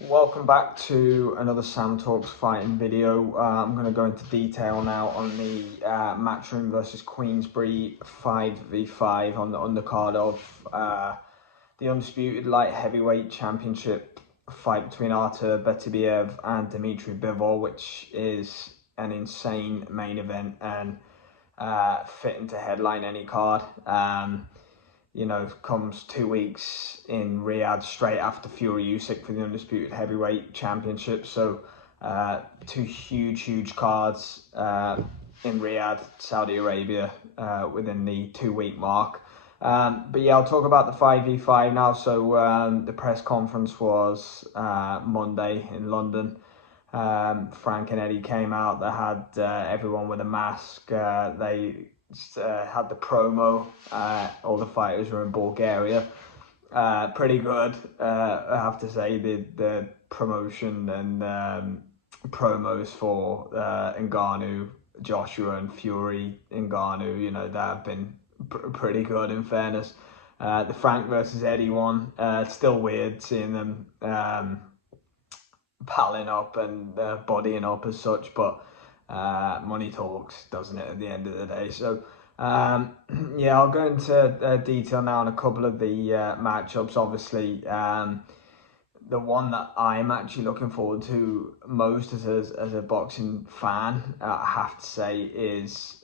Welcome back to another Sam Talks fighting video. I'm going to go into detail now on the Matchroom versus Queensbury 5v5 on the undercard of the undisputed light heavyweight championship fight between Artur Beterbiev and Bivol, which is an insane main event and fitting to headline any card. Comes 2 weeks in Riyadh straight after Fury Usyk for the undisputed heavyweight championship. So two huge cards in Riyadh, Saudi Arabia, within the 2 week mark. But yeah, I'll talk about the 5v5 now. So the press conference was Monday in London. Frank and Eddie came out. They had everyone with a mask. They had the promo. All the fighters were in Bulgaria. Pretty good, I have to say. The promotion and promos for Ngannou, Joshua, and Fury Ngannou, they have been pretty good, in fairness. The Frank versus Eddie one, it's still weird seeing them palling up and bodying up as such, but money talks, doesn't it, at the end of the day? So yeah, I'll go into detail now on a couple of the matchups. Obviously, the one that I'm actually looking forward to most as a boxing fan, I have to say, is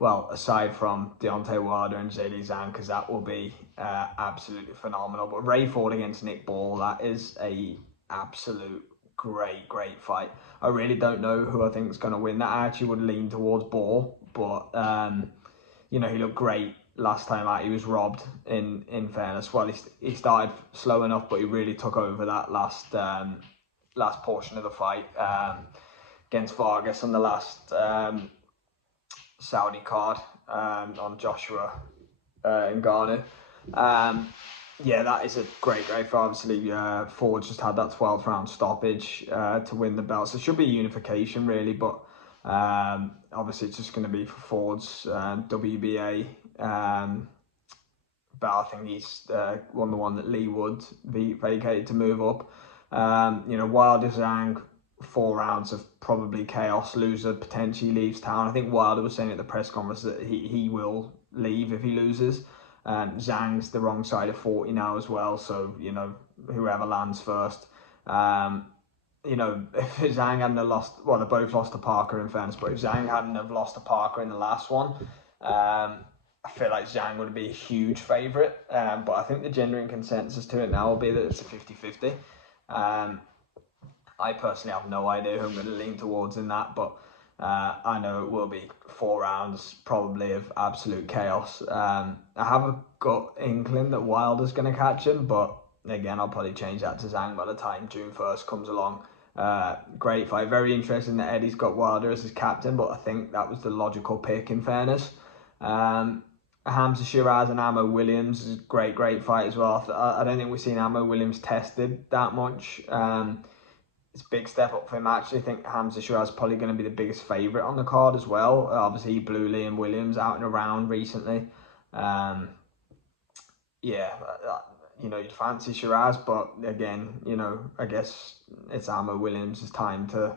well, aside from Deontay Wilder and Zhilei Zhang, because that will be absolutely phenomenal. But Ray Ford against Nick Ball, that is a absolute great fight. I really don't know who I think is going to win that. I actually would lean towards Ball, but he looked great last time out. He was robbed, in fairness. Well, he started slow enough, but he really took over that last portion of the fight against Vargas on the last Saudi card on Joshua Ngannou. Yeah, that is a great fight. Obviously, Ford just had that 12th round stoppage to win the belt. So it should be unification, really. But obviously, it's just going to be for Ford's WBA belt. I think he's won the one that Lee Wood vacated to move up. Wilder Zhang, 4 rounds of probably chaos. Loser potentially leaves town. I think Wilder was saying at the press conference that he will leave if he loses. Zhang's the wrong side of 40 now as well, so whoever lands first. If Zhang hadn't have lost, well, they both lost to Parker, in fairness, but if Zhang hadn't have lost to Parker in the last one, I feel like Zhang would be a huge favourite. But I think the genuine consensus to it now will be that it's a 50-50. I personally have no idea who I'm going to lean towards in that, but I know it will be 4 rounds, probably of absolute chaos. I have a gut inkling that Wilder's going to catch him, but again, I'll probably change that to Zhang by the time June 1st comes along. Great fight. Very interesting that Eddie's got Wilder as his captain, but I think that was the logical pick, in fairness. Hamza Shiraz and Ammo Williams is a great fight as well. I don't think we've seen Ammo Williams tested that much. It's a big step up for him. I actually think Hamza Shiraz is probably going to be the biggest favourite on the card as well. Obviously, he blew Liam Williams out and around recently. You'd fancy Shiraz, but again, I guess it's Ammo Williams' time to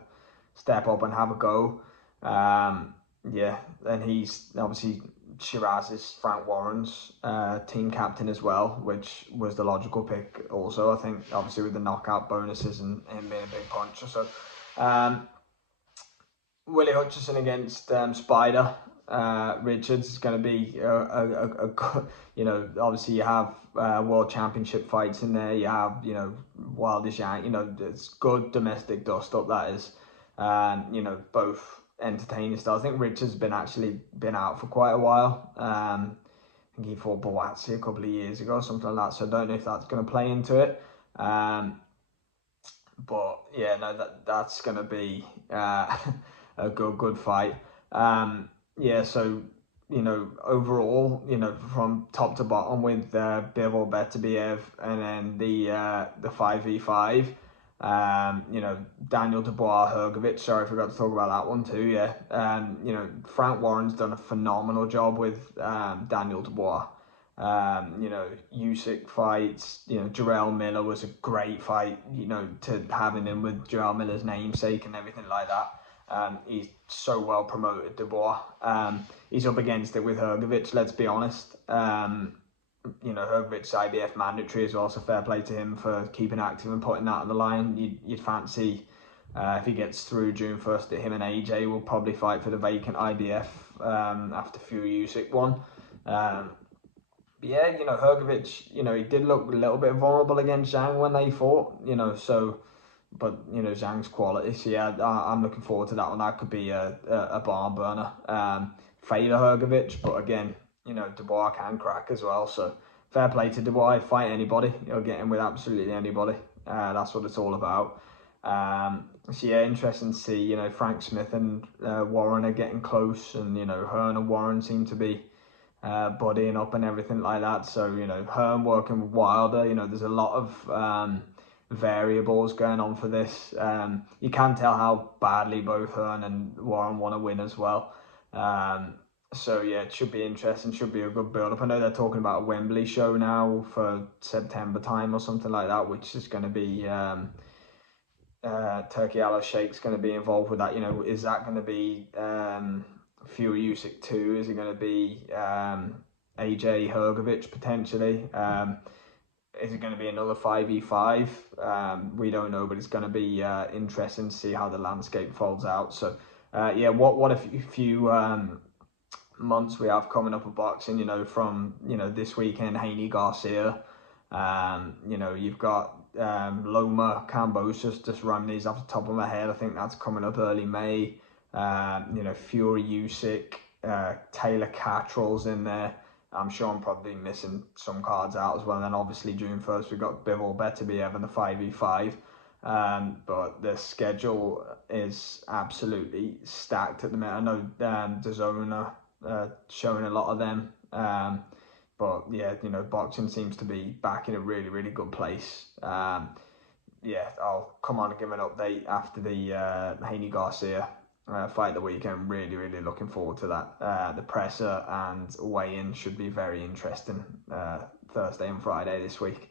step up and have a go. And he's obviously Shiraz is Frank Warren's team captain as well, which was the logical pick also, I think, obviously with the knockout bonuses and him being a big puncher. So Willie Hutchison against Spider Richards is going to be obviously you have world championship fights in there. You have, Wilder Zhang, it's good domestic dust up, that is. Both entertaining style. I think Richards been out for quite a while. I think he fought Boatsi a couple of years ago, something like that. So I don't know if that's going to play into it. But yeah, no, that's going to be a good fight. So overall, from top to bottom with Bivol Beterbiev and then the 5v5. Daniel Dubois Hergovich, sorry, I forgot to talk about that one too. Frank Warren's done a phenomenal job with Daniel Dubois. You know, Usyk fights, you know, Jarrell Miller was a great fight, you know, to having him with Jarrell Miller's namesake and everything like that. He's so well promoted, Dubois. He's up against it with Hrgovic, let's be honest. You know, Hrgovic's IBF mandatory as well, so fair play to him for keeping active and putting that on the line. You'd fancy, if he gets through June 1st, that him and AJ will probably fight for the vacant IBF after Fury Usyk won. Yeah, you know, Hrgovic, you know, he did look a little bit vulnerable against Zhang when they fought, you know, so, but, you know, Zhang's quality, so yeah, I'm looking forward to that one. That could be a barn burner. Favour Hrgovic, but again, you know, Dubois can crack as well, so fair play to Dubois. Fight anybody, you'll get him with absolutely anybody. That's what it's all about. So yeah, interesting to see, you know, Frank Smith and Warren are getting close, and, you know, Hearn and Warren seem to be bodying up and everything like that. So, you know, Hearn working with Wilder, you know, there's a lot of variables going on for this. You can tell how badly both Hearn and Warren want to win as well. So yeah, it should be interesting, should be a good build up. I know they're talking about a Wembley show now for September time or something like that, which is going to be Turkey Al Sheikh's going to be involved with that. You know, is that going to be Fury Usyk 2? Is it going to be AJ Hrgovic potentially? Is it going to be another 5v5? We don't know, but it's going to be interesting to see how the landscape folds out. So yeah, what a few months we have coming up with boxing, you know, from, you know, this weekend, Haney Garcia, you know, you've got Loma Cambosos, just running these off the top of my head. I think that's coming up early May. You know, Fury Usyk, Taylor Catterall's in there. I'm sure I'm probably missing some cards out as well. And then obviously June 1st, we've got Bivol Beterbiev and the 5v5. But the schedule is absolutely stacked at the minute. I know DAZN showing a lot of them. But yeah, you know, boxing seems to be back in a really, really good place. Yeah, I'll come on and give an update after the Haney Garcia fight the weekend. Really, really looking forward to that. The presser and weigh-in should be very interesting Thursday and Friday this week.